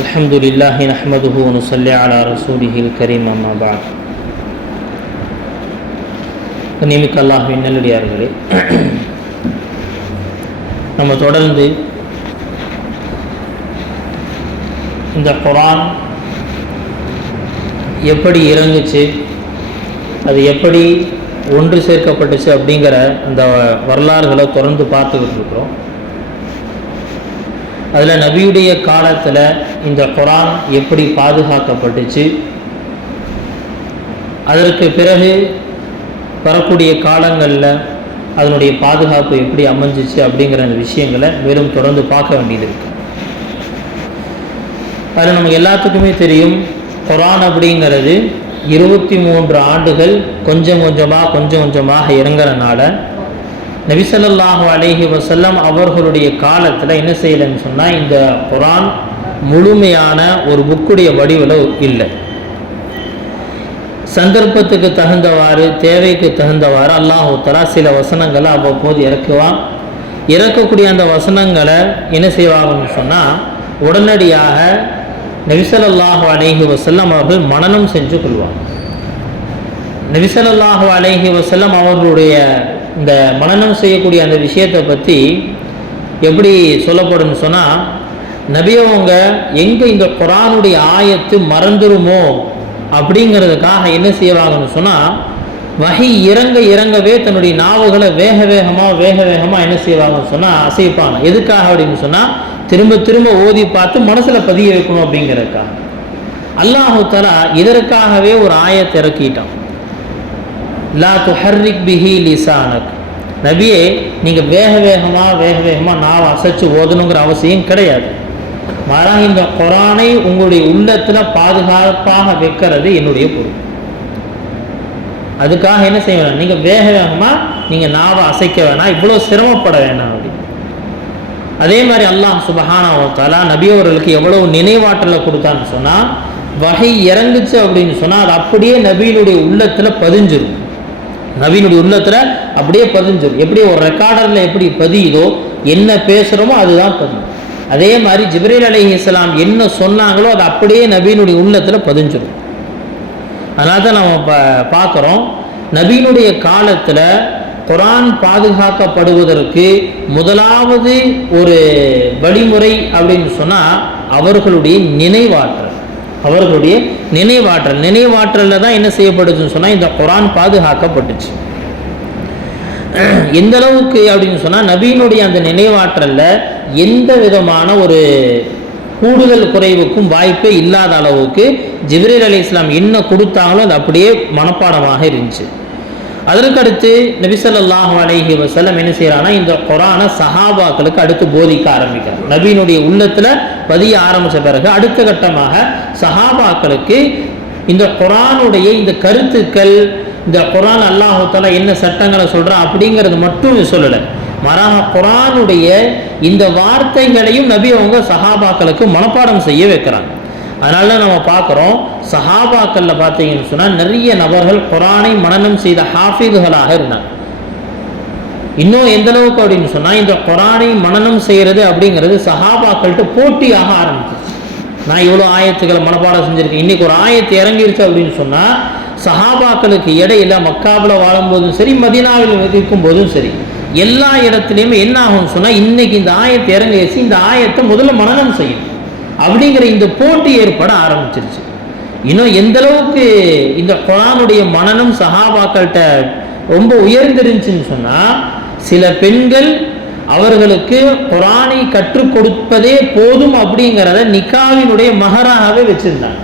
الحمد لله نحمده ونصلي على رسوله الكريم أما بعد. கண்ணியமிக்க அல்லாஹ்வின் நல்லடியார்களே, நம்ம தொடர்ந்து இந்த குர்ஆன் எப்படி இறங்குச்சு, அது எப்படி ஒன்று சேர்க்கப்பட்டுச்சு அப்படிங்கிற அந்த வரலாறுகளை தொடர்ந்து பார்த்துக்கிட்டு இருக்கிறோம். அதில் நபியுடைய காலத்தில் இந்த குர்ஆன் எப்படி பாதுகாக்கப்பட்டுச்சு, அதற்கு பிறகு வரக்கூடிய காலங்களில் அதனுடைய பாதுகாப்பு எப்படி அமைஞ்சிச்சு அப்படிங்கிற அந்த விஷயங்களை மேலும் தொடர்ந்து பார்க்க வேண்டியது இருக்கு. அதில் நமக்கு எல்லாத்துக்குமே தெரியும், குர்ஆன் அப்படிங்கிறது 23 ஆண்டுகள் கொஞ்சம் கொஞ்சமாக இறங்குறனால நபி ஸல்லல்லாஹு அலைஹி வஸல்லம் அவர்களுடைய காலத்தில் என்ன செய்யலைன்னு சொன்னால், இந்த குர்ஆன் முழுமையான ஒரு புக்குடைய வடிவில் இல்லை. சந்தர்ப்பத்துக்கு தகுந்தவாறு, தேவைக்கு தகுந்தவாறு அல்லாஹ் தஆலா சில வசனங்களை அவ்வப்போது இறக்குவான். இறக்கக்கூடிய அந்த வசனங்களை என்ன செய்வாங்கன்னு சொன்னால், உடனடியாக நபி ஸல்லல்லாஹு அலைஹி வஸல்லம் அவர்கள் மனனம் செஞ்சு கொள்வாங்க. நபி ஸல்லல்லாஹு அலைஹி வஸல்லம் அவர்களுடைய இந்த மனனம் செய்யக்கூடிய அந்த விஷயத்தை பற்றி எப்படி சொல்லப்படும்னு சொன்னால், நபியவங்க எங்கே இந்த குர்ஆனுடைய ஆயத்து மறந்துருமோ அப்படிங்கிறதுக்காக என்ன செய்வாங்கன்னு சொன்னால், வஹி இறங்கவே தன்னுடைய நாவுகளை வேக வேகமாக என்ன செய்வாங்கன்னு சொன்னால் அசைப்பாங்க. எதுக்காக அப்படின்னு சொன்னால், திரும்ப ஓதி பார்த்து மனசில் பதிய வைக்கணும் அப்படிங்கிறதுக்காக. அல்லாஹு தஆலா இதற்காகவே ஒரு ஆயத்தை இறக்கிட்டான். லா துஹர்ரிக் பிஹி லிசானக், நபியே நீங்கள் வேக வேகமாக நாவை அசைச்சு ஓதணுங்கிற அவசியம் கிடையாது. மாறாக இந்த குர்ஆனை உங்களுடைய உள்ளத்தில் பாதுகாப்பாக வைக்கிறது என்னுடைய பொறுப்பு. அதுக்காக என்ன செய்ய வேணாம், நீங்கள் வேகமாக நீங்கள் நாவை அசைக்க வேணாம், இவ்வளோ சிரமப்பட வேணாம் அப்படின்னு. அதே மாதிரி அல்லாஹ் சுப்ஹானஹு வ தஆலா நபியவர்களுக்கு எவ்வளவு நினைவாற்றலை கொடுத்தான்னு சொன்னால், வஹி இறங்குச்சு அப்படின்னு சொன்னால் அது அப்படியே நபியினுடைய உள்ளத்தில் பதிஞ்சிரும். நபியினுடைய உள்ளத்தில் அப்படியே பதிஞ்சிரும். எப்படி ஒரு ரெக்கார்டரில் எப்படி பதியுதோ, என்ன பேசுகிறோமோ அதுதான் பதியும். அதே மாதிரி ஜிப்ரீல் அலைஹிஸ்ஸலாம் என்ன சொன்னாங்களோ அது அப்படியே நபியினுடைய உள்ளத்தில் பதிஞ்சிடும். அதனால தான் நம்ம பார்க்குறோம், நபியினுடைய காலத்தில் குர்ஆன் பாதுகாக்கப்படுவதற்கு முதலாவது ஒரு வழிமுறை அப்படின்னு சொன்னால் அவர்களுடைய நினைவாற்றலில் தான் என்ன செய்யப்படுதுன்னு சொன்னால் இந்த குர்ஆன் பாதுகாக்கப்பட்டுச்சு. எந்த அளவுக்கு அப்படின்னு சொன்னால், நபியினுடைய அந்த நினைவாற்றலில் எந்த விதமான ஒரு கூடுதல் குறைவுக்கும் வாய்ப்பே இல்லாத அளவுக்கு ஜிப்ரீல் அலைஹிஸ்ஸலாம் என்ன கொடுத்தாங்களோ அது அப்படியே மனப்பாடமாக இருந்துச்சு. அதற்கடுத்து நபி ஸல்லல்லாஹு அலைஹி வஸல்லம் என்ன செய்யறாங்கன்னா, இந்த குர்ஆனை சஹாபாக்களுக்கு அடுத்து போதிக்க ஆரம்பிக்கிறார். நபியினுடைய உள்ளத்தில் பதிய ஆரம்பித்த பிறகு அடுத்த கட்டமாக சஹாபாக்களுக்கு இந்த குர்ஆனுடைய இந்த கருத்துக்கள், இந்த குர்ஆன் அல்லாஹ் தஆலா என்ன சட்டங்களை சொல்கிறான் அப்படிங்கிறது மட்டும் சொல்லலை, மாறாக குர்ஆனுடைய இந்த வார்த்தைகளையும் நபி அவங்க சஹாபாக்களுக்கு மனப்பாடம் செய்ய வைக்கிறாங்க. அதனால நம்ம பார்க்குறோம், சஹாபாக்களில் பார்த்தீங்கன்னு சொன்னால் நிறைய நபர்கள் குர்ஆனை மனனம் செய்த ஹாஃபிதுகளாக இருந்தாங்க. இன்னும் எந்த அளவுக்கு அப்படின்னு சொன்னால், இந்த குர்ஆனை மனனம் செய்கிறது அப்படிங்கிறது சஹாபாக்கள்கிட்ட போட்டியாக ஆரம்பிச்சிச்சு. நான் இவ்வளோ ஆயத்துக்களை மனப்பாடம் செஞ்சுருக்கேன், இன்றைக்கி ஒரு ஆயத்து இறங்கிருச்சு அப்படின்னு சொன்னால் சஹாபாக்களுக்கு இடையில மக்காவில் வாழும்போதும் சரி, மதீனாவில் இருக்கும் போதும் சரி, எல்லா இடத்துலையுமே என்ன ஆகும்னு சொன்னால், இன்னைக்கு இந்த ஆயத்தை இறங்கிடுச்சு, இந்த ஆயத்தை முதல்ல மனனம் செய்யும் அப்படிங்கிற இந்த போட்டி ஏற்பட ஆரம்பிச்சிருச்சு. இன்னும் எந்த அளவுக்கு இந்த குர்ஆனுடைய மனனம் சஹாபாக்கள்கிட்ட ரொம்ப உயர்ந்திருந்துச்சுன்னு சொன்னால், சில பெண்கள் அவர்களுக்கு குர்ஆனை கற்றுக் கொடுப்பதே போதும் அப்படிங்கிறத நிக்காவினுடைய மஹராகவே வச்சிருந்தாங்க.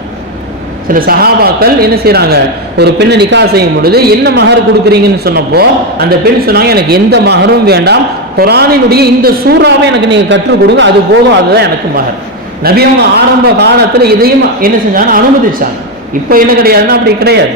சில சஹாபாக்கள் என்ன செய்யறாங்க, ஒரு பெண்ணை நிக்கா செய்யும் பொழுது என்ன மஹர் கொடுக்குறீங்கன்னு சொன்னப்போ அந்த பெண் சொன்னாங்க, எனக்கு எந்த மஹரும் வேண்டாம், குர்ஆனினுடைய இந்த சூறாவை எனக்கு நீங்கள் கற்றுக் கொடுங்க, அது போதும், அதுதான் எனக்கு மஹர். நபி அவங்க ஆரம்ப காலத்தில் இதையும் என்ன செஞ்சாங்க, அனுமதிச்சாங்க. இப்போ என்ன கிடையாதுன்னா அப்படி கிடையாது.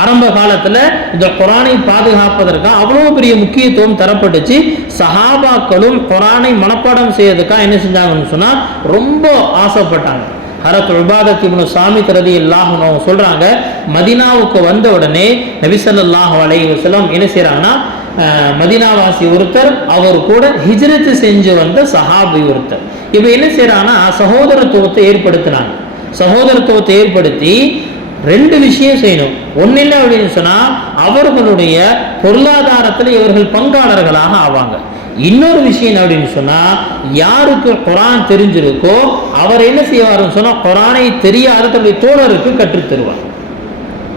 ஆரம்ப காலத்தில் இந்த குர்ஆனை பாதுகாப்பதற்காக அவ்வளோ பெரிய முக்கியத்துவம் தரப்பட்டுச்சு. சஹாபாக்களும் குர்ஆனை மனப்பாடம் செய்யறதுக்காக என்ன செஞ்சாங்கன்னு சொன்னால் ரொம்ப ஆசைப்பட்டாங்க. ஹரத் உபாதத் இப்னு சாமித் ரலியல்லாஹு அன்ஹு அவங்க சொல்கிறாங்க, மதீனாவுக்கு வந்த உடனே நபி ஸல்லல்லாஹு அலைஹி வஸல்லம் என்ன செய்கிறாங்கன்னா, மதீனாவாசி ஒருத்தர், அவர் கூட ஹிஜ்ரத் செஞ்சு வந்த சஹாபி ஒருத்தர். இப்போ என்ன செய்யறாங்கன்னா சகோதரத்துவத்தை ஏற்படுத்தினாங்க. சகோதரத்துவத்தை ஏற்படுத்தி ரெண்டு விஷயம் செய்யணும். ஒன்னு என்ன அப்படின்னு சொன்னா, அவர்களுடைய பொருளாதாரத்தில் இவர்கள் பங்காளர்களாக ஆவாங்க. இன்னொரு விஷயம் என்ன அப்படின்னு சொன்னா, யாருக்கு குரான் தெரிஞ்சிருக்கோ அவர் என்ன செய்வாருன்னு சொன்னா, குரானை தெரியாத தன்னுடைய தோழருக்கு கற்றுத் தருவார்.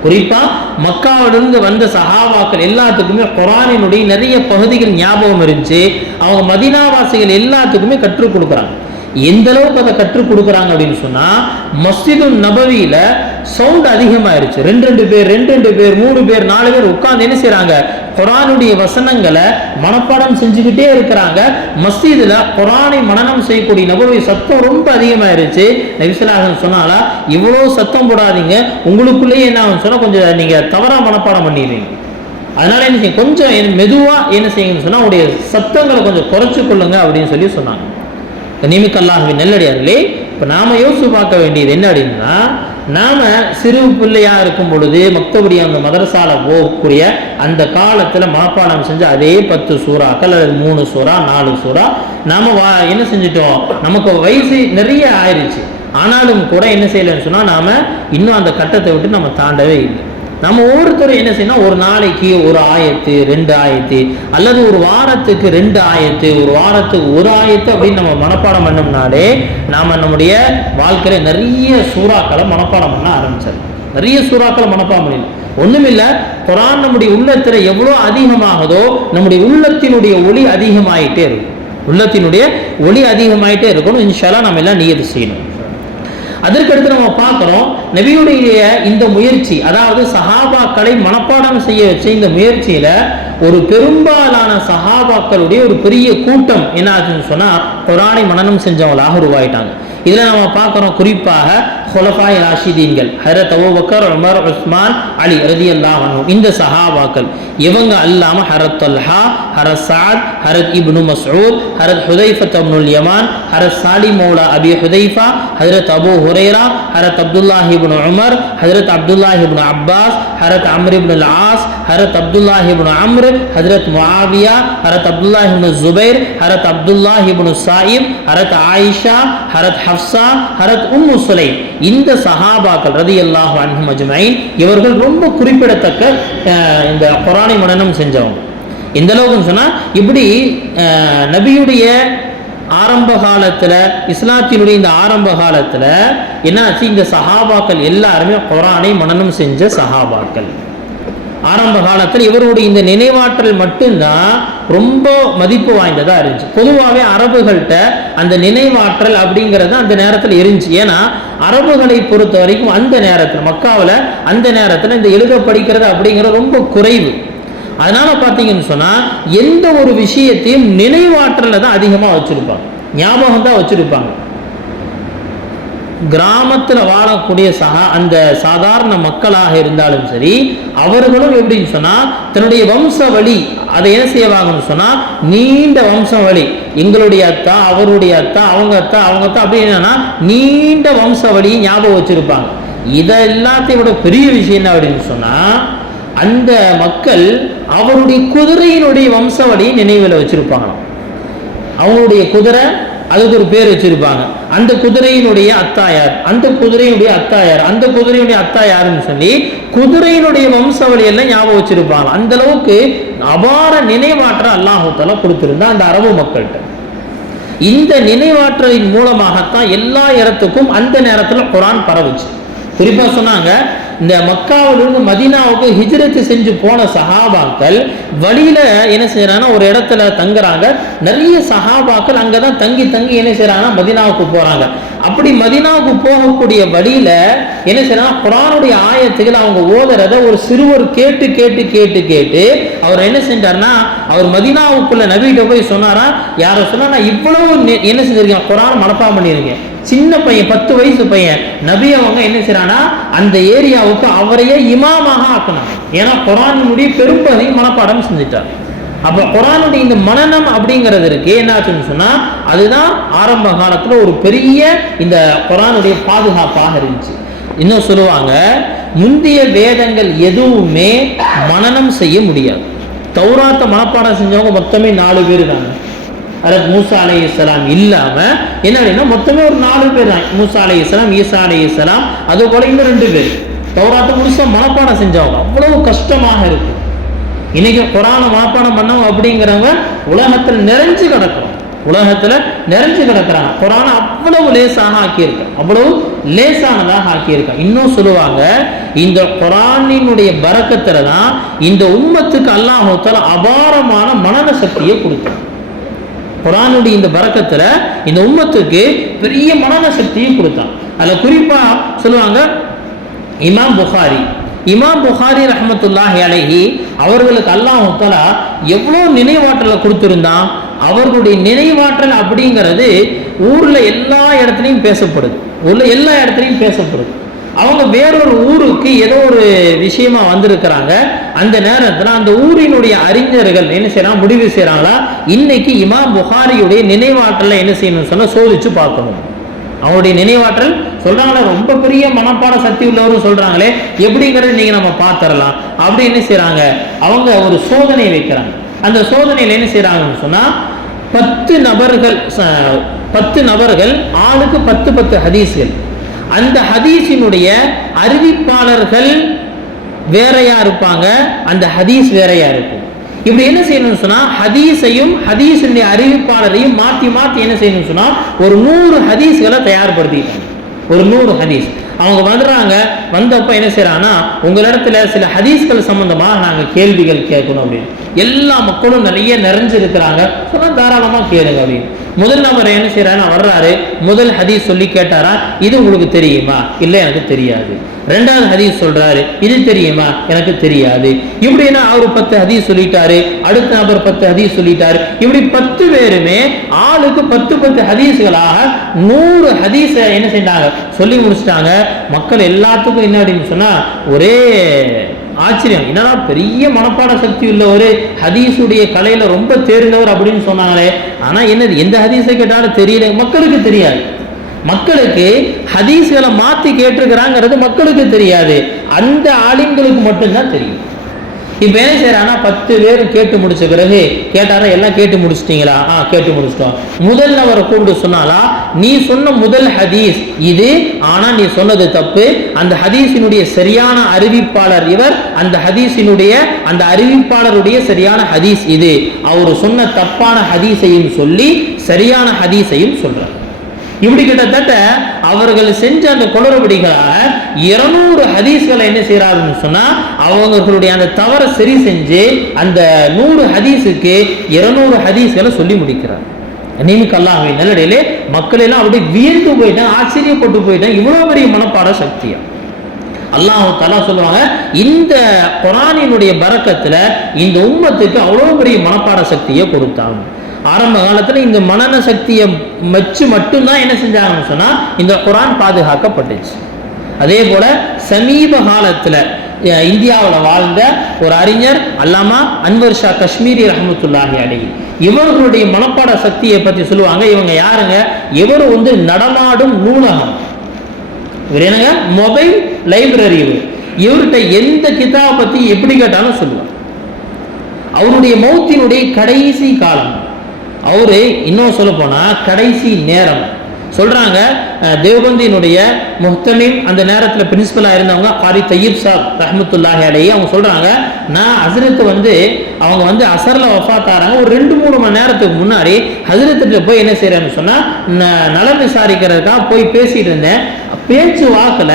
குறிப்பா மக்காவிலிருந்து வந்த சஹாபாக்கள் எல்லாத்துக்குமே குரானினுடைய நிறைய பகுதிகள் ஞாபகம் இருந்துச்சு. அவங்க மதீனாவாசிகள் எல்லாத்துக்குமே கற்றுக் கொடுக்குறாங்க. எந்த அளவுக்கு அதை கற்றுக் கொடுக்குறாங்க அப்படின்னு சொன்னா, மஸ்ஜிது நபவியில சவுண்ட் அதிகமாயிருச்சு. ரெண்டு பேர் 3 பேர் 4 பேர் உட்கார்ந்து என்ன செய்யறாங்க, குரானுடைய வசனங்களை மனப்பாடம் செஞ்சுக்கிட்டே இருக்கிறாங்க. மஸ்ஜிதுல குரானை மனனம் செய்யக்கூடிய நபவி சத்தம் ரொம்ப அதிகமாயிருச்சு. நபி ஸல்லல்லாஹு அலைஹி வஸல்லம் சொன்னாலா, இவ்வளவு சத்தம் போடாதீங்க, உங்களுக்குள்ளேயே என்ன ஆகும் சொன்னா கொஞ்சம் நீங்க தவறா மனப்பாடம் பண்ணிடுவீங்க. அதனால என்ன செய்ய, கொஞ்சம் மெதுவா என்ன செய்யுங்கன்னு சொன்னா உங்களுடைய சத்தங்களை கொஞ்சம் குறைச்சு கொள்ளுங்க அப்படின்னு சொல்லி சொன்னாங்க. கண்ணியமிக்க அல்லாஹ்வின் நல்லடியார்களே, இப்போ நாம யோசிச்சு பார்க்க வேண்டியது என்ன அப்படின்னா, நாம சிறு பிள்ளையா இருக்கும் பொழுது மக்தபடி அந்த மதரசால போகக்கூடிய அந்த காலத்துல மனப்பாடம் செஞ்ச அதே 10 சூறாக்கள் அல்லது 3 சூறா 4 சூறா நாம என்ன செஞ்சிட்டோம், நமக்கு வயசு நிறைய ஆயிடுச்சு. ஆனாலும் கூட என்ன செய்யலன்னு சொன்னா, நாம இன்னும் அந்த கட்டத்தை விட்டு நம்ம தாண்டவே இல்லை. நம்ம ஒவ்வொருத்தரும் என்ன செய்யணும், ஒரு நாளைக்கு ஒரு ஆயத்து 2 ஆயத்து அல்லது ஒரு வாரத்துக்கு 2 ஆயத்து, ஒரு வாரத்துக்கு 1 ஆயத்து அப்படின்னு நம்ம மனப்பாடம் பண்ணோம்னாலே நாம நம்முடைய வாழ்க்கையில நிறைய சூறாக்களை மனப்பாடம் பண்ண ஆரம்பிச்சாரு. நிறைய சூறாக்களை மனப்பாடம் பண்ணல ஒண்ணுமில்ல, குரான் நம்முடைய உள்ளத்துல எவ்வளோ அதிகமாகுதோ நம்முடைய உள்ளத்தினுடைய ஒளி அதிகமாயிட்டே இருக்கும். உள்ளத்தினுடைய ஒளி அதிகமாயிட்டே இருக்கணும். இன்ஷா அல்லாஹ் நம்ம எல்லாம் நியத்து செய்யணும். அதற்கடுத்து நம்ம பார்க்கிறோம், நபியுடைய இந்த முயற்சி, அதாவது சஹாபாக்களை மனப்பாடம் செய்ய வச்ச இந்த முயற்சியில ஒரு பெரும்பாலான சஹாபாக்களுடைய ஒரு பெரிய கூட்டம் என்ன ஆச்சுன்னு சொன்னா குரானை மனனம் செஞ்சவங்களாக உருவாயிட்டாங்க. இதுல நம்ம பார்க்கிறோம், குறிப்பாக ஹுலஃபாய் ராஷிதீன்கள் ஹஜ்ரத் அபூபக்கர், உமர், உஸ்மான், அலி ரலியல்லாஹு அன்ஹும் இந்த சஹாபாக்கள். இவங்க அல்லாம ஹஜ்ரத் தல்ஹா, ஹஜ்ரத் சஅத், ஹஜ்ரத் இப்னு மஸ்ஊத், ஹஜ்ரத் ஹுதைஃபா இப்னுல் யமான், ஹஜ்ரத் சாலிம் மௌலா அபி ஹுதைஃபா, ஹஜ்ரத் அபூ ஹுரைரா, ஹஜ்ரத் அப்துல்லாஹ் இப்னு உமர், ஹஜ்ரத் அப்துல்லாஹ் இப்னு அப்பாஸ், ஹஜ்ரத் அம்ர் இப்னுல் ஆஸ், ஹஜ்ரத் அப்துல்லாஹ் இப்னு அம்ர், ஹஜ்ரத் முஆவியா, ஹஜ்ரத் அப்துல்லாஹ் இப்னு ஜுபைர், ஹஜ்ரத் அப்துல்லாஹ் இப்னு ஸாயிப், ஹஜ்ரத் ஆயிஷா, ஹஜ்ரத் ஹஃப்ஸா, ஹஜ்ரத் உம்மு சுலைம், இந்த சஹாபாக்கள் ரலியல்லாஹு அன்ஹும் அஜ்மஈன் இவர்கள் ரொம்ப குறிப்பிடத்தக்க இந்த குர்ஆனை மனனம் செஞ்சவங்க. எந்த அளவுக்குன்னு சொன்னா, இப்படி நபியுடைய ஆரம்ப காலத்துல, இஸ்லாத்தினுடைய இந்த ஆரம்ப காலத்துல என்னாச்சு, இந்த சஹாபாக்கள் எல்லாருமே குர்ஆனை மனனம் செஞ்ச சஹாபாக்கள். ஆரம்ப காலத்தில் இவருடைய இந்த நினைவாற்றல் மட்டும்தான் ரொம்ப மதிப்பு வாய்ந்ததா இருந்துச்சு. பொதுவாகவே அரபுகள்கிட்ட அந்த நினைவாற்றல் அப்படிங்கிறது அந்த நேரத்தில் இருந்துச்சு. ஏன்னா அரபுகளை பொறுத்த வரைக்கும் அந்த நேரத்தில் மக்காவில் அந்த நேரத்தில் இந்த எழுத படிக்கிறது அப்படிங்கிறது ரொம்ப குறைவு. அதனால பார்த்தீங்கன்னு சொன்னா எந்த ஒரு விஷயத்தையும் நினைவாற்றல தான் அதிகமாக வச்சிருப்பாங்க, ஞாபகம் தான் வச்சிருப்பாங்க. கிராமத்தில் வாழக்கூடிய அந்த சாதாரண மக்களாக இருந்தாலும் சரி, அவர்களும் எப்படின்னு சொன்னா தன்னுடைய வம்ச வழி அதை என்ன செய்வாங்கன்னு சொன்னா, நீண்ட வம்சம் வழி, எங்களுடைய அத்தா, அவருடைய அத்தா, அவங்க அத்தா, அவங்க அத்தா, அப்படி என்னன்னா நீண்ட வம்ச வழியை ஞாபகம் வச்சிருப்பாங்க. இதை எல்லாத்தையும் விட பெரிய விஷயம் என்ன அப்படின்னு சொன்னா, அந்த மக்கள் அவருடைய குதிரையினுடைய வம்ச வழியை நினைவில் வச்சிருப்பாங்களாம். அவங்களுடைய குதிரை அதுக்கு ஒரு பேர் வச்சிருப்பாங்க. அந்த குதிரையினுடைய அத்தா யார், அந்த குதிரையினுடைய அத்தா யார், அந்த குதிரையினுடைய அத்தா யாருன்னு சொல்லி குதிரையினுடைய வம்சவழி எல்லாம் ஞாபகம் வச்சிருப்பாங்க. அந்த அளவுக்கு அபார நினைவாற்றல் அல்லாஹ் தஆலா கொடுத்திருந்தா அந்த அரபு மக்கள்கிட்ட. இந்த நினைவாற்றலின் மூலமாகத்தான் எல்லா இடத்துக்கும் அந்த நேரத்தில் குர்ஆன் பரவுச்சு. குறிப்பா சொன்னாங்க, இந்த மக்காவிலிருந்து மதீனாவுக்கு ஹிஜ்ரத் செஞ்சு போன சஹாபாக்கள் வழியில என்ன செய்யறாங்கன்னா ஒரு இடத்துல தங்குறாங்க. நிறைய சஹாபாக்கள் அங்கதான் தங்கி என்ன செய்யறாங்கன்னா மதீனாவுக்கு போறாங்க. அப்படி மதீனாவுக்கு போகக்கூடிய வழியில என்ன செய்யறாங்க, குர்ஆனுடைய ஆயத்துகள் அவங்க ஓதுறத ஒரு சிறுவர் கேட்டு அவர் என்ன செஞ்சாருன்னா, அவர் மதீனாவுக்குள்ள நபிகிட்ட போய் சொன்னாரா, யார சொன்னா, நான் இவ்வளவு என்ன செஞ்சிருக்கேன், குர்ஆன் மனப்பாடம் பண்ணியிருக்கேன். சின்ன பையன், 10 வயசு பையன். நபி அவங்க என்ன செய்யறாங்கன்னா அந்த ஏரியாவுக்கு அவரையே இமாமாக ஆக்கினாங்க. ஏன்னா குர்ஆனுடைய பெரும்பகுதியை மனப்பாடம் செஞ்சுட்டார். அப்ப குர்ஆனுடைய இந்த மனனம் அப்படிங்கிறது இருக்கு, என்ன ஆச்சுன்னு சொன்னா அதுதான் ஆரம்ப காலத்துல ஒரு பெரிய இந்த குர்ஆனுடைய பாதுகாப்பாக இருந்துச்சு. இன்னும் சொல்லுவாங்க, முந்தைய வேதங்கள் எதுவுமே மனனம் செய்ய முடியாது. தௌராத்தை மனப்பாடம் செஞ்சவங்க மொத்தமே 4 பேர் தாங்க. ஹஜ்ரத் மூசா அலைஹிஸ்ஸலாம் இல்லாம என்ன அப்படின்னா மொத்தமே ஒரு 4 பேர் தான். மூசா அலைஹிஸ்ஸலாம், ஈசா அலைஹிஸ்ஸலாம், அது போல இன்னும் 2 பேர் தௌராத்தை முழுசா மனப்பாடம் செஞ்சவங்க. அவ்வளவு கஷ்டமாக இருக்கும். இன்னைக்கு குர்ஆனை மனப்பாடம் பண்ணவங்க அப்படிங்கிறவங்க உலகத்தில் நிறைஞ்சு கிடக்கும், உலகத்துல நிறைஞ்சு கிடக்குறாங்க. குர்ஆனை அவ்வளவு லேசாக ஆக்கியிருக்க, அவ்வளவு லேசானதாக ஆக்கியிருக்க. இன்னும் சொல்லுவாங்க, இந்த குர்ஆனினுடைய பரக்கத்துல தான் இந்த உம்மத்துக்கு அல்லாஹ் தஆலா அபாரமான மனன சக்தியை கொடுத்தார். குர்ஆனுடைய இந்த பரக்கத்துல இந்த உம்மத்துக்கு பெரிய மனன சக்தியை கொடுத்தான். அதுல குறிப்பா சொல்லுவாங்க இமாம் புகாரி ரஹ்மத்துல்லாஹி அலைஹி அவர்களுக்கு அல்லாஹ் தஆலா எவ்வளவு நினைவாற்றலை கொடுத்திருந்தான். அவர்களுடைய நினைவாற்றல் அப்படிங்கிறது ஊர்ல எல்லா இடத்துலையும் பேசப்படுது, ஊர்ல எல்லா இடத்துலையும் பேசப்படுது. அவங்க வேறொரு ஊருக்கு ஏதோ ஒரு விஷயமா வந்திருக்கிறாங்க. அந்த நேரத்தில் அந்த ஊரினுடைய அறிஞர்கள் என்ன செய்யறாங்க, முடிவு செய்யறாங்களா, இன்னைக்கு இமாம் புகாரியுடைய நினைவாற்றலை என்ன செய்யணும்னு சொன்னா சோதிச்சு பார்க்கணும். அவங்களுடைய நினைவாற்றல் சொல்றாங்களே ரொம்ப பெரிய மனப்பாட சக்தி உள்ளவரும் சொல்றாங்களே, எப்படிங்கிறது நீங்க நம்ம பார்த்துடலாம் அப்படி என்ன செய்யறாங்க, அவங்க ஒரு சோதனை வைக்கிறாங்க. அந்த சோதனையில் என்ன செய்யறாங்கன்னு சொன்னா 10 நபர்கள் ஆளுக்கு 10 ஹதீஸ்கள். அந்த ஹதீஸினுடைய அறிவிப்பாளர்கள் வேறையா இருப்பாங்க, அந்த ஹதீஸ் வேறையா இருக்கும். இப்படி என்ன செய்யணும்னு சொன்னா ஹதீஸையும் ஹதீஸினுடைய அறிவிப்பாளரையும் மாத்தி மாத்தி என்ன செய்யணும்னு சொன்னா ஒரு 100 ஹதீஸ்களை தயார்படுத்திட்டாங்க. ஒரு 100 ஹதீஸ் அவங்க வந்துடுறாங்க. வந்தப்ப என்ன செய்யறாங்கன்னா, உங்களிடத்துல சில ஹதீஸ்கள் சம்பந்தமா நாங்க கேள்விகள் கேட்கணும் அப்படின்னு. எல்லா மக்களும் நிறைய நிறைஞ்சிருக்கிறாங்க. சொன்னா தாராளமா கேளுங்க அப்படின்னு. முதல் நபர் என்ன செய்யறாரு, வர்றாரு, முதல் ஹதீஸ் சொல்லி கேட்டாரா, இது உங்களுக்கு தெரியுமா, இல்லை எனக்கு தெரியாது. 2வது ஹதீஸ் சொல்றாரு, இது தெரியுமா, எனக்கு தெரியாது. இப்படின்னா அவர் 10 ஹதீஸ் சொல்லிட்டாரு, அடுத்த நபர் 10 ஹதீஸ் சொல்லிட்டாரு. இப்படி 10 பேருமே ஆளுக்கு 10 ஹதீஸ்களாக 100 ஹதீஸ என்ன செஞ்சாங்க, சொல்லி முடிச்சிட்டாங்க. மக்கள் எல்லாத்துக்கும் என்ன அப்படின்னு சொன்னா ஒரே ஆச்சரியம், என்னன்னா பெரிய மனப்பாட சக்தி உள்ள ஒரு ஹதீஸுடைய கலையில ரொம்ப தேர்ந்தவர் அப்படின்னு சொன்னாங்களே. ஆனா என்னது, எந்த ஹதீஸை கேட்டாலும் தெரியல, மக்களுக்கு தெரியாது. மக்களுக்கு ஹதீஸ்களை மாத்தி கேட்டிருக்கிறாங்கிறது மக்களுக்கு தெரியாது, அந்த ஆலிம்களுக்கு மட்டும்தான் தெரியும். இப்ப என்ன செய்யறாங்கன்னா 10 பேர் கேட்டு முடிச்ச பிறகு கேட்டாரா, எல்லாம் கேட்டு முடிச்சிட்டீங்களா, கேட்டு முடிச்சிட்டோம். முதல் நபரை கூப்பிட்டு சொன்னாலா, நீ சொன்ன முதல் ஹதீஸ் இது, ஆனா நீ சொன்னது தப்பு. அந்த ஹதீஸினுடைய சரியான அறிவிப்பாளர் இவர், அந்த ஹதீஸினுடைய அந்த அறிவிப்பாளருடைய சரியான ஹதீஸ் இது. அவர் சொன்ன தப்பான ஹதீஸையும் சொல்லி சரியான ஹதீஸையும் சொல்றார். இப்படி கிட்டத்தட்ட அவர்கள் செஞ்ச அந்த குளறுபடிகளாக 200 ஹதீஸ்களை என்ன செய்யறாருன்னு சொன்னா அவங்களுடைய அந்த தவறை சரி செஞ்சு அந்த 100 ஹதீஸுக்கு 200 ஹதீஸ்களை சொல்லி முடிக்கிறார். நீனுக்கு அல்லாஹ்வின் நல்லடியிலே மக்கள் எல்லாம் அப்படி வியந்து போயிட்டான், ஆச்சரியப்பட்டு போயிட்டான், இவ்வளவு பெரிய மனப்பாட சக்தியா. அல்லாஹ் தஆலா சொல்லுவாங்க, இந்த குர்ஆனினுடைய பரக்கத்துல இந்த உம்மத்துக்கு அவ்வளவு பெரிய மனப்பாட சக்தியை கொடுத்தாங்க. ஆரம்ப காலத்துல இந்த மனன சக்தியை வச்சு மட்டும்தான் என்ன செஞ்சாங்கன்னு சொன்னா இந்த குர்ஆன் பாதுகாக்கப்பட்டுச்சு. அதே போல சமீப காலத்துல இந்தியாவில் வாழ்ந்த ஒரு அறிஞர் அல்லாமா அன்வர் ஷா காஷ்மீரி ரஹ்மத்துல்லாஹி அலைஹி, இவர்களுடைய மனப்பாட சக்தியை பத்தி சொல்லுவாங்க. இவங்க யாருங்க, இவர் நடமாடும் நூலகம், இவர் என்னங்க மொபைல் லைப்ரரி. இவர்கிட்ட எந்த கிதாபை பத்தி எப்படி கேட்டாலும் சொல்லுவார். அவருடைய மௌத்தினுடைய கடைசி காலம், அவரு இன்னும் சொல்ல போனா கடைசி நேரம் சொல்றாங்க. தேவபந்தியினுடைய முஹ்தமீம் அந்த நேரத்தில் பிரின்சிபலா இருந்தவங்க காரி தய்யிப் சாப் ரஹ்மத்துல்லாஹி அலைஹி, அவங்க சொல்றாங்க, நான் ஹஸ்ரத் அவங்க அசர்ல வஃபாத் ஆறாங்க. ஒரு 2-3 மணி நேரத்துக்கு முன்னாடி ஹஸ்ரத்துட்டு போய் என்ன செய்யறேன்னு சொன்னா நலம் விசாரிக்கிறதுக்காக போய் பேசிட்டு இருந்தேன். பேச்சு வாக்குல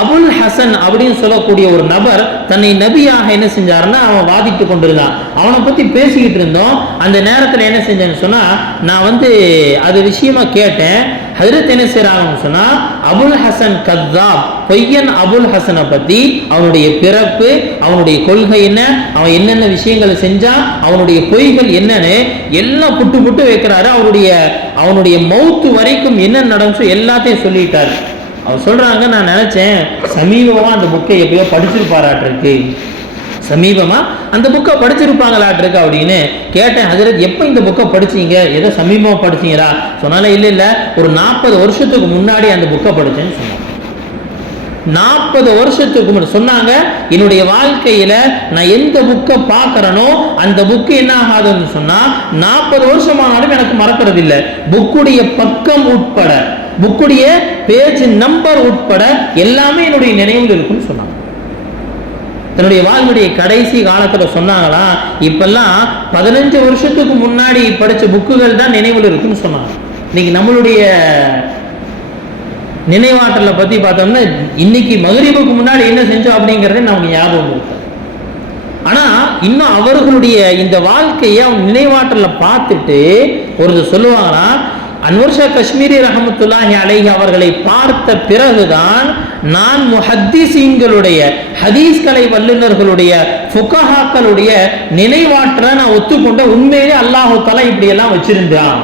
அபுல் ஹசன் அப்படின்னு சொல்லக்கூடிய ஒரு நபர் தன்னை நபியாக என்ன செஞ்சாருன்னா அவன் வாதிட்டு கொண்டிருந்தான். அவனை பத்தி பேசிக்கிட்டு இருந்தோம். அந்த நேரத்தில் என்ன செஞ்சேன்னு சொன்னா நான் அது விஷயமா கேட்டேன். ஹஜ்ரத் என்ன செய்யறாங்கன்னு சொன்னா அபுல் ஹசன் கத்தாப், பொய்யன் அபுல் ஹசனை பத்தி, அவனுடைய பிறப்பு, அவனுடைய கொள்கை என்ன, அவன் என்னென்ன விஷயங்களை செஞ்சான், அவனுடைய பொய்கள் என்னன்னு எல்லாம் புட்டு புட்டு வைக்கிறாரு. அவனுடைய மௌத்து வரைக்கும் என்ன நடந்துச்சோ எல்லாத்தையும் சொல்லிட்டாரு. அவர் சொல்றாங்க, நான் நினைச்சேன் சமீபமா அந்த புக்கை எப்பயோ படிச்சிருப்பாராட்டிருக்கு, சமீபமா அந்த புக்கை படிச்சிருப்பாங்களாட்டிருக்கு அப்படின்னு கேட்டேன். ஹஜ்ரத் எப்போ இந்த புக்கை படிச்சீங்க, ஏதோ சமீபமா படிச்சீங்களா சொன்னால, இல்லை ஒரு 40 வருஷத்துக்கு முன்னாடி அந்த புக்கை படிச்சேன்னு சொன்னாங்க. 40 வருஷத்துக்கு முன்னாடி சொன்னாங்க, என்னுடைய வாழ்க்கையில நான் எந்த புக்கை பார்க்கறனோ அந்த புக்கு என்ன ஆகாதுன்னு சொன்னா 40 வருஷமானாலும் எனக்கு மறக்கிறது இல்லை. புக்குடைய பக்கம் உட்பட, புக்குடைய பேஜ் நம்பர் உட்பட எல்லாமே என்னுடைய நினைவில் இருக்குன்னு சொன்னாங்க. தன்னுடைய வாழ்வுடைய கடைசி காலத்துல சொன்னாங்களா, இப்பெல்லாம் 15 வருஷத்துக்கு முன்னாடி படிச்ச புக்குகள் தான் நினைவில் இருக்குன்னு சொன்னாங்க. இன்னைக்கு நம்மளுடைய நினைவாற்றலை பத்தி பார்த்தோம்னா இன்னைக்கு மகரிபுக்கு முன்னாடி என்ன செஞ்சோம் அப்படிங்கறத நமக்கு ஞாபகம் இருக்கு. ஆனா இன்னும் அவர்களுடைய இந்த வாழ்க்கையை அவங்க நினைவாற்றல பார்த்துட்டு ஒரு சொல்லுவாங்கன்னா, அன்வர் ஷா காஷ்மீரி ரஹமத்துல்லாஹி அலைஹி அவர்களை பார்த்த பிறகுதான் நான் முஹத்திஸீன்களுடைய, ஹதீஸ்கலை வல்லுநர்களுடைய, ஃபுகஹாக்களுடைய நினைவாற்றலை நான் ஒத்துக்கொண்ட. உண்மையிலே அல்லாஹ் தஆலா இப்படி எல்லாம் வச்சிருந்தான்.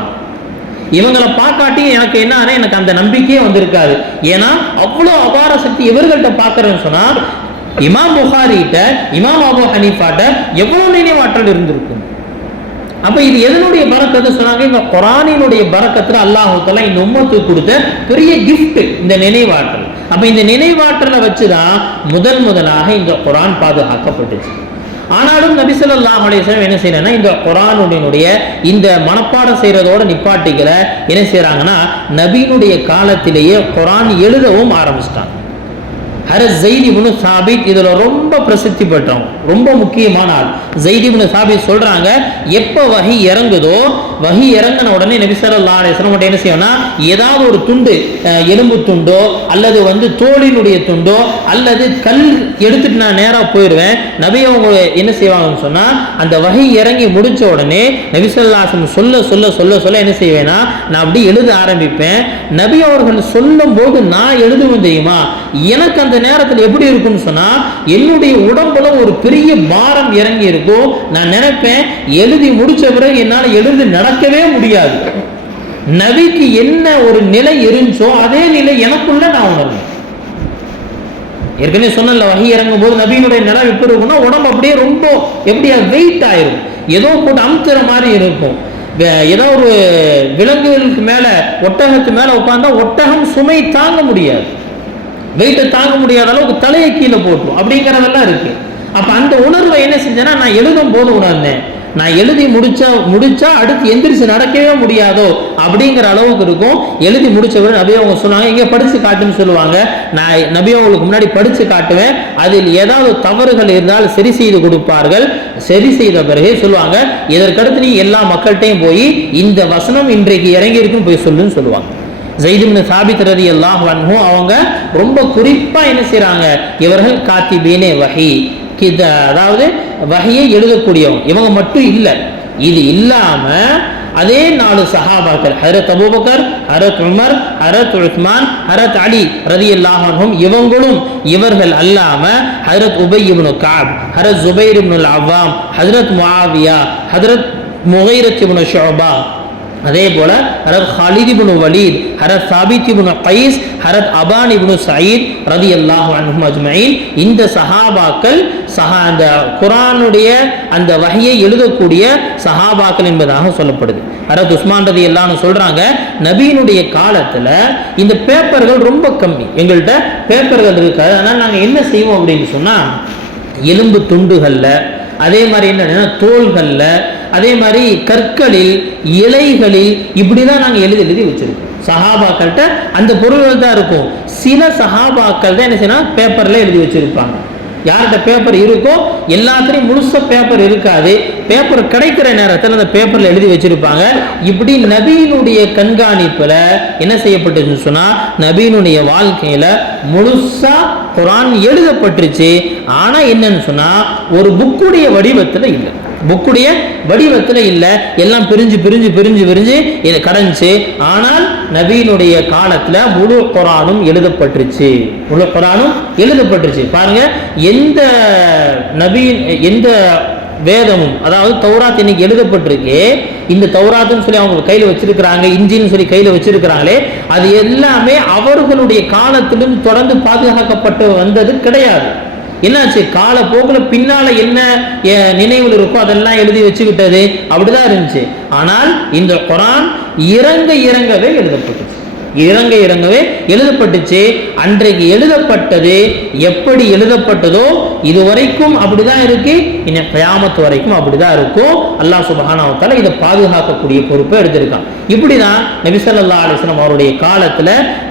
இவங்களை பார்க்காட்டி எனக்கு என்ன, எனக்கு அந்த நம்பிக்கையே வந்திருக்காது. ஏன்னா அவ்வளோ அபார சக்தி இவர்கள்ட்ட பார்க்கறேன்னு சொன்னா, இமாம் புகாரிட்ட, இமாம் அபூ ஹனீஃபாட்ட எவ்வளவு நினைவாற்றல் இருந்திருக்கும். அப்ப இது எதனுடைய பரக்கத்து சொன்னாங்க, இந்த குர்ஆனினுடைய பரக்கத்துல அல்லாஹ் தஆலா இந்த உம்மத்துக்கு கொடுத்த பெரிய கிஃப்ட் இந்த நினைவாற்றல். அப்ப இந்த நினைவாற்றலை வச்சுதான் முதலாக இந்த குர்ஆன் பாதுகாக்கப்பட்டுச்சு. ஆனாலும் நபி ஸல்லல்லாஹு அலைஹி வஸல்லம் என்ன செய்யறாங்கன்னா, இந்த குர்ஆனுடைய இந்த மனப்பாடம் செய்யறதோட நிப்பாட்டிக்கல. என்ன செய்யறாங்கன்னா, நபியினுடைய காலத்திலேயே குர்ஆன் எழுதவும் ஆரம்பிச்சிட்டாங்க. ஹரத் ஸைத் இப்னு சாபித் இதுல ரொம்ப பிரசித்தி பெற்றவங்க, ரொம்ப முக்கியமான ஆள். ஸைத் இப்னு சாபித் சொல்றாங்க, எப்ப வஹி இறங்குதோ, வஹி இறங்கின உடனே நபி ஸல்லல்லாஹு அலைஹி வஸல்லம் என்ன செய்யணும்னா, ஏதாவது ஒரு துண்டு, எலும்பு துண்டோ அல்லது தோலினுடைய துண்டோ அல்லது கல் எடுத்துட்டு நான் நேரா போயிடுவேன். நபி அவங்க என்ன செய்வாங்கன்னு சொன்னா, அந்த வஹி இறங்கி முடிச்ச உடனே நபி ஸல்லல்லாஹு அலைஹி வஸல்லம் சொல்ல சொல்ல சொல்ல சொல்ல என்ன செய்வேன்னா, நான் அப்படி எழுத ஆரம்பிப்பேன். நபி அவர்கள் சொல்லும் போது நான் எழுதுவேன் தெரியுமா, எனக்கு அந்த நேரத்தில் எப்படி இருக்கும்னு சொன்னா, என்னுடைய உடம்புல ஒரு பெரிய பாரம் இறங்கி இருக்கும். நான் நினைப்பேன், எழுதி முடிச்ச பிறகு என்னால் எழுதி நடக்கவே முடியாது. நபிக்கு என்ன ஒரு நிலை இருந்துச்சோ அதே நிலை எனக்குள்ள நான் உணர்ந்தேன். ஏற்கனவே சொன்னல, வஹி இறங்கும் போது நபியினுடைய நிலை எப்படி இருக்கும்னா, உடம்பு அப்படியே ரொம்ப எப்படியா வெயிட் ஆயிரும், ஏதோ போட்டு அமுத்துற மாதிரி இருக்கும். ஏதோ ஒரு விலங்குகளுக்கு மேல, ஒட்டகத்து மேல உட்கார்ந்தா ஒட்டகம் சுமை தாங்க முடியாது, வெயிட்டை தாங்க முடியாத அளவுக்கு தலையை கீழே போட்டும், அப்படிங்கிறதெல்லாம் இருக்கு. அப்ப அந்த உணர்வை என்ன செஞ்சேன்னா, நான் எழுதும் போது உணர்ந்தேன், நான் எழுதி முடிச்சா அடுத்து எந்திரிச்சு நடக்கவே முடியாதோ அப்படிங்கிற அளவுக்கு இருக்கும். எழுதி முடிச்சவரை நபி அவங்க சொன்னாங்க, இங்க படிச்சு காட்டுன்னு சொல்லுவாங்க. நான் நபி அவங்களுக்கு முன்னாடி படிச்சு காட்டுவேன், அதில் ஏதாவது தவறுகள் இருந்தால் சரி செய்து கொடுப்பார்கள். சரி செய்த பிறகு சொல்லுவாங்க, இதற்கடுத்து நீ எல்லா மக்கள்கிட்டையும் போய் இந்த வசனம் இன்றைக்கு இறங்கி இருக்குன்னு போய் சொல்லுன்னு சொல்லுவாங்க. ஸைத் இப்னு சாபித் ரலியல்லாஹு அன்ஹு அவங்க ரொம்ப குறிப்பா என்ன செய்றாங்க, இவர்கள் காத்திபீனே வஹி, அதாவது வஹியை எழுதக்கூடியவங்க. இவங்க மட்டும் இல்லை, இது இல்லாம அதே 4 சஹாபாக்கள், ஹஜ்ரத் அபூபக்கர், ஹஜ்ரத் உமர், ஹஜ்ரத் உஸ்மான், ஹஜ்ரத் அலி ரலியல்லாஹு அன்ஹும் இவங்களும், இவர்கள் அல்லாம ஹஜ்ரத் உபய் இப்னு கஅப், ஹஜ்ரத் ஜுபைர் இப்னு அவ்வாம், ஹஜ்ரத் முஆவியா, ஹஜ்ரத் முகைரத் இப்னு ஷுஅபா, அதே போல ஹரத் ஹாலித் இப்னு வலீத், ஹரத் சாபித் இப்னு கைஸ், ஹரத் அபான் இப்னு சயீத் ரலியல்லாஹு அன்ஹும் அஜ்மஈன். இந்த சஹாபாக்கள் அந்த குர்ஆனுடைய அந்த வஹியை எழுதக்கூடிய சஹாபாக்கள் என்பதாக சொல்லப்படுது. ஹரத் உஸ்மான் ரலியல்லாஹு அன்ஹு சொல்றாங்க, நபியினுடைய காலத்துல இந்த பேப்பர்கள் ரொம்ப கம்மி, எங்கள்கிட்ட பேப்பர்கள் இருக்காது. அதனால நாங்க என்ன செய்வோம் அப்படின்னு சொன்னா, எலும்பு துண்டுகள்ல, அதே மாதிரி என்ன தோள்கள்ல, அதே மாதிரி கற்களில், இலைகளில் இப்படிதான் நாங்கள் எழுதி வச்சிருக்கோம். சஹாபாக்கள்கிட்ட அந்த பொருள்கள் தான் இருக்கும். சில சஹாபாக்கள் தான் என்ன செய்யணும், பேப்பர்ல எழுதி வச்சிருப்பாங்க. யார்கிட்ட பேப்பர் இருக்கோ எல்லாத்துலையும் முழுசா பேப்பர் இருக்காது. பேப்பர் கிடைக்கிற நேரத்தில் அந்த பேப்பர்ல எழுதி வச்சிருப்பாங்க. இப்படி நபியினுடைய கண்காணிப்புல என்ன செய்யப்பட்டுச்சுன்னு சொன்னா, நபியினுடைய வாழ்க்கையில முழுசா குர்ஆன் எழுதப்பட்டுருச்சு. ஆனா என்னன்னு சொன்னா, ஒரு புக்குடைய வடிவத்துல இல்லை, புக்குடைய வடிவத்துல இல்லை, எல்லாம் பிரிஞ்சு பிரிஞ்சு பிரிஞ்சு பிரிஞ்சு கடைஞ்சு. ஆனால் நபியினுடைய காலத்துல முழு குர்ஆனும் எழுதப்பட்டுருச்சு, முழு குர்ஆனும் எழுதப்பட்டுருச்சு. பாருங்க, எந்த நபி, எந்த வேதமும், அதாவது தௌராத் இன்னைக்கு எழுதப்பட்டிருக்கு, இந்த தௌராத்னு சொல்லி அவங்க கையில வச்சிருக்கிறாங்க, இஞ்சின்னு சொல்லி கையில வச்சிருக்கிறாங்களே, அது எல்லாமே அவர்களுடைய காலத்திலும் தொடர்ந்து பாதுகாக்கப்பட்டு வந்தது கிடையாது. என்னாச்சு, காலப்போக்கில் பின்னால என்ன நினைவில் இருக்கோ அதெல்லாம் எழுதி வச்சுக்கிட்டது, அப்படிதான் இருந்துச்சு. ஆனால் இந்த குர்ஆன் இறங்கவே எழுதப்பட்டுச்சு. இறங்கவே எழுதப்பட்டுச்சு. அன்றைக்கு எழுதப்பட்டது எப்படி எழுதப்பட்டதோ இதுவரைக்கும் அப்படிதான் இருக்கு, இனி கியாமத் வரைக்கும் அப்படிதான் இருக்கும். அல்லாஹ் சுப்ஹானஹு வ தஆலா இதை பாதுகாக்கக்கூடிய பொறுப்பை எடுத்திருக்கான். இப்படிதான் நபி ஸல்லல்லாஹு அலைஹி வஸல்லம் அவருடைய காலத்துல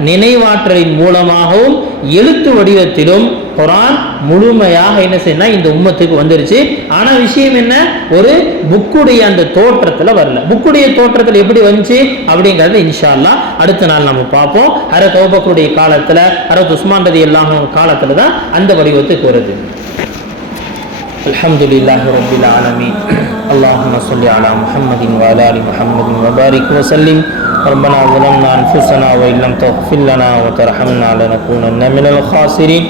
நினைவாற்றலின் மூலமாகவும் எழுத்து வடிவத்திலும் குர்ஆன் முழுமையாக என்ன செய்யணும் இந்த உம்மத்துக்கு வந்துருச்சு. ஆனா விஷயம் என்ன, ஒரு புக்குடைய அந்த தோற்றத்துல வரல. புக்குடைய தோற்றத்தில் எப்படி வந்துச்சு அப்படிங்கறது இன்ஷா அல்லாஹ் அடுத்த நாள் நம்ம பார்ப்போம். ஹஜ்ரத் அபூபக்கருடைய காலத்துல, ஹஜ்ரத் உஸ்மான் ரலியல்லாஹு அன்ஹு காலத்துல தான் அந்த வடிவத்துக்கு வருது. அல்ஹம்துலில்லாஹி ரப்பில் ஆலமீன். அல்லாஹும்ம ஸல்லி அலா முஹம்மதின் வ அலா ஆலி முஹம்மதின் வ பாரிக் வ சல்லிம். ربنا ظلمنا أنفسنا وإن لم تغفر لنا وترحمنا لنكونن من الخاسرين.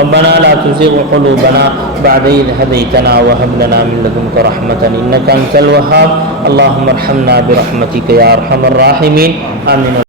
ربنا لا تزغ قلوبنا بعد إذ هديتنا وهب لنا من لدنك رحمة إنك أنت الوهاب. اللهم ارحمنا برحمتك يا أرحم الراحمين. آمين.